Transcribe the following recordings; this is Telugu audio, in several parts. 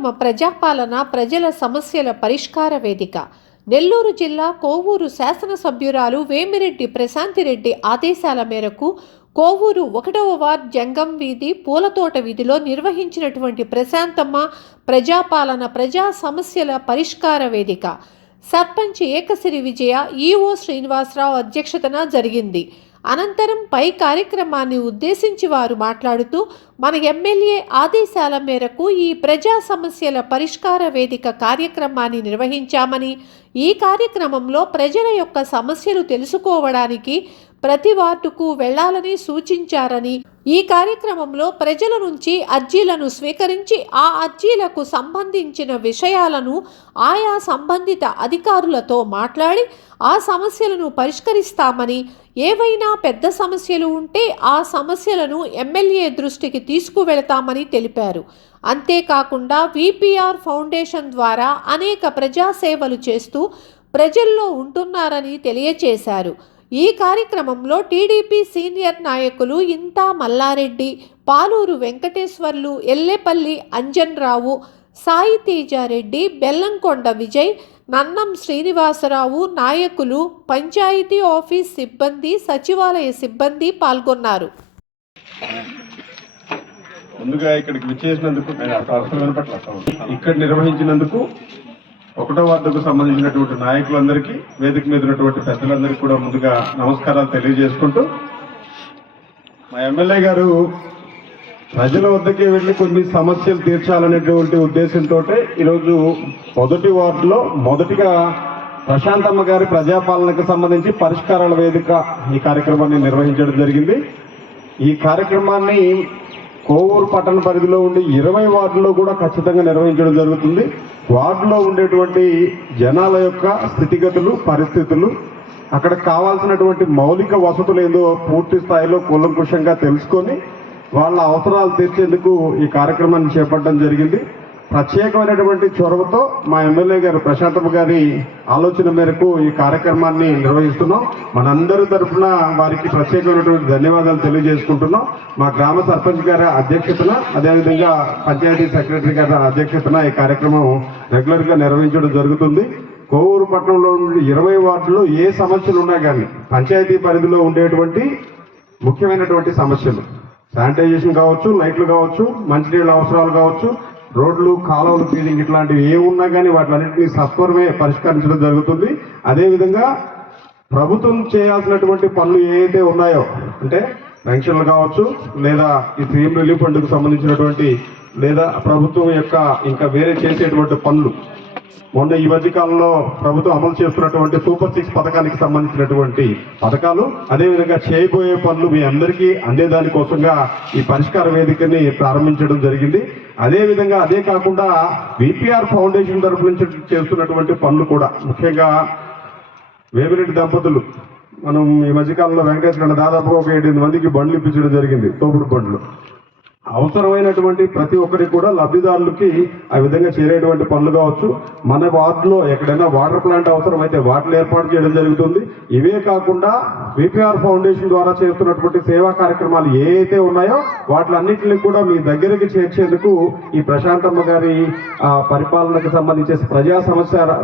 ప్రశాంతమ్మ ప్రజాపాలన ప్రజల సమస్యల పరిష్కార వేదిక నెల్లూరు జిల్లా కోవూరు శాసనసభ్యురాలు వేమిరెడ్డి ప్రశాంతిరెడ్డి ఆదేశాల మేరకు కోవూరు 1వ వార్డ్ జంగం వీధి పూలతోట వీధిలో నిర్వహించినటువంటి ప్రశాంతమ్మ ప్రజాపాలన ప్రజా సమస్యల పరిష్కార వేదిక సర్పంచ్ ఏకసిరి విజయ ఈఓ శ్రీనివాసరావు అధ్యక్షతన జరిగింది. అనంతరం పై కార్యక్రమాన్ని ఉద్దేశించి వారు మాట్లాడుతూ మన ఎమ్మెల్యే ఆదేశాల మేరకు ఈ ప్రజా సమస్యల పరిష్కార వేదిక కార్యక్రమాన్ని నిర్వహించామని, ఈ కార్యక్రమంలో ప్రజల యొక్క సమస్యలు తెలుసుకోవడానికి ప్రతి వార్డుకు వెళ్లాలని సూచించారని, ఈ కార్యక్రమంలో ప్రజల నుంచి అర్జీలను స్వీకరించి ఆ అర్జీలకు సంబంధించిన విషయాలను ఆయా సంబంధిత అధికారులతో మాట్లాడి ఆ సమస్యలను పరిష్కరిస్తామని, ఏవైనా పెద్ద సమస్యలు ఉంటే ఆ సమస్యలను ఎమ్మెల్యే దృష్టికి తీసుకువెళతామని తెలిపారు. అంతేకాకుండా విపిఆర్ ఫౌండేషన్ ద్వారా అనేక ప్రజాసేవలు చేస్తూ ప్రజల్లో ఉంటున్నారని తెలియచేశారు. ఈ కార్యక్రమంలో టీడీపీ సీనియర్ నాయకులు ఇంతా మల్లారెడ్డి, పాలూరు వెంకటేశ్వర్లు, ఎల్లేపల్లి అంజన్రావు, సాయి తేజారెడ్డి, బెల్లంకొండ విజయ్, నన్నం శ్రీనివాసరావు, నాయకులు, పంచాయతీ ఆఫీస్ సిబ్బంది, సచివాలయ సిబ్బంది పాల్గొన్నారు. ముందుగా ఇక్కడికి విచ్చేసినందుకు ఇక్కడ నిర్వహించినందుకు 1వ వార్డుకు సంబంధించినటువంటి నాయకులందరికీ, వేదిక మీద ఉన్నటువంటి పెద్దలందరికీ కూడా ముందుగా నమస్కారాలు తెలియజేసుకుంటూ, మా ఎమ్మెల్యే గారు ప్రజల వద్దకే వెళ్లి కొన్ని సమస్యలు తీర్చాలనేటువంటి ఉద్దేశంతో ఈరోజు 1వ వార్డులో మొదటిగా ప్రశాంతమ్మ గారి ప్రజాపాలనకు సంబంధించి పరిష్కారాల వేదిక ఈ కార్యక్రమాన్ని నిర్వహించడం జరిగింది. ఈ కార్యక్రమాన్ని కోవూరు పట్టణ పరిధిలో ఉండి 20 వార్డుల్లో కూడా ఖచ్చితంగా నిర్వహించడం జరుగుతుంది. వార్డులో ఉండేటువంటి జనాల యొక్క స్థితిగతులు, పరిస్థితులు, అక్కడ కావాల్సినటువంటి మౌలిక వసతులు ఏదో పూర్తి స్థాయిలో కూలంకుషంగా తెలుసుకొని వాళ్ళ అవసరాలు తీర్చేందుకు ఈ కార్యక్రమాన్ని చేపట్టడం జరిగింది. ప్రత్యేకమైనటువంటి చొరవతో మా ఎమ్మెల్యే గారు ప్రశాంతమ్మ గారి ఆలోచన మేరకు ఈ కార్యక్రమాన్ని నిర్వహిస్తున్నాం. మనందరి తరఫున వారికి ప్రత్యేకమైనటువంటి ధన్యవాదాలు తెలియజేసుకుంటున్నాం. మా గ్రామ సర్పంచ్ గారి అధ్యక్షతన, అదేవిధంగా పంచాయతీ సెక్రటరీ గారి అధ్యక్షతన ఈ కార్యక్రమం రెగ్యులర్గా నిర్వహించడం జరుగుతుంది. కోవూరు పట్టణంలో ఉండే 20 వార్డుల్లో ఏ సమస్యలు ఉన్నా కానీ పంచాయతీ పరిధిలో ఉండేటువంటి ముఖ్యమైనటువంటి సమస్యలు, శానిటైజేషన్ కావచ్చు, లైట్లు కావచ్చు, మంచినీళ్ళ అవసరాలు కావచ్చు, రోడ్లు, కాలువలు క్లీనింగ్, ఇట్లాంటివి ఏ ఉన్నా కానీ వాటిలన్నింటినీ సత్వరమే పరిష్కరించడం జరుగుతుంది. అదేవిధంగా ప్రభుత్వం చేయాల్సినటువంటి పనులు ఏవైతే ఉన్నాయో, అంటే పెన్షన్లు కావచ్చు, లేదా ఈ సీఎం రిలీఫ్ ఫండ్కు సంబంధించినటువంటి, లేదా ప్రభుత్వం యొక్క ఇంకా వేరే చేసేటువంటి పనులు, మొన్న ఈ మధ్యకాలంలో ప్రభుత్వం అమలు చేస్తున్నటువంటి సూపర్ 6 పథకానికి సంబంధించినటువంటి పథకాలు, అదేవిధంగా చేయబోయే పనులు మీ అందరికీ అందేదానికోసంగా ఈ పరిష్కార వేదికని ప్రారంభించడం జరిగింది. అదేవిధంగా అదే కాకుండా విపిఆర్ ఫౌండేషన్ తరఫు నుంచి చేస్తున్నటువంటి పనులు కూడా, ముఖ్యంగా వేమిరెడ్డి దంపతులు మనం ఈ మధ్యకాలంలో వెంకటేశ్వర దాదాపుగా ఒక 7 మందికి బండ్లు ఇప్పించడం జరిగింది, తోపుడు బండ్లు. అవసరమైనటువంటి ప్రతి ఒక్కరికి కూడా లబ్ధిదారులకి ఆ విధంగా చేరేటువంటి పనులు కావచ్చు. మన వార్డులో ఎక్కడైనా వాటర్ ప్లాంట్ అవసరమైతే వాటిని ఏర్పాటు చేయడం జరుగుతుంది. ఇవే కాకుండా విపిఆర్ ఫౌండేషన్ ద్వారా చేస్తున్నటువంటి సేవా కార్యక్రమాలు ఏవైతే ఉన్నాయో వాటిలన్నింటినీ కూడా మీ దగ్గరికి చేర్చేందుకు ఈ ప్రశాంతమ్మ గారి పరిపాలనకు సంబంధించి ప్రజా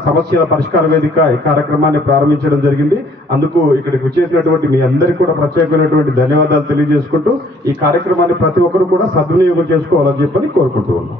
సమస్యల పరిష్కార వేదిక ఈ కార్యక్రమాన్ని ప్రారంభించడం జరిగింది. అందుకు ఇక్కడికి వచ్చేసినటువంటి మీ అందరికీ కూడా ప్రత్యేకమైనటువంటి ధన్యవాదాలు తెలియజేసుకుంటూ, ఈ కార్యక్రమాన్ని ప్రతి ఒక్కరు కూడా సద్వినియోగం చేసుకోవాలని చెప్పని కోరుకుంటూ ఉన్నాం.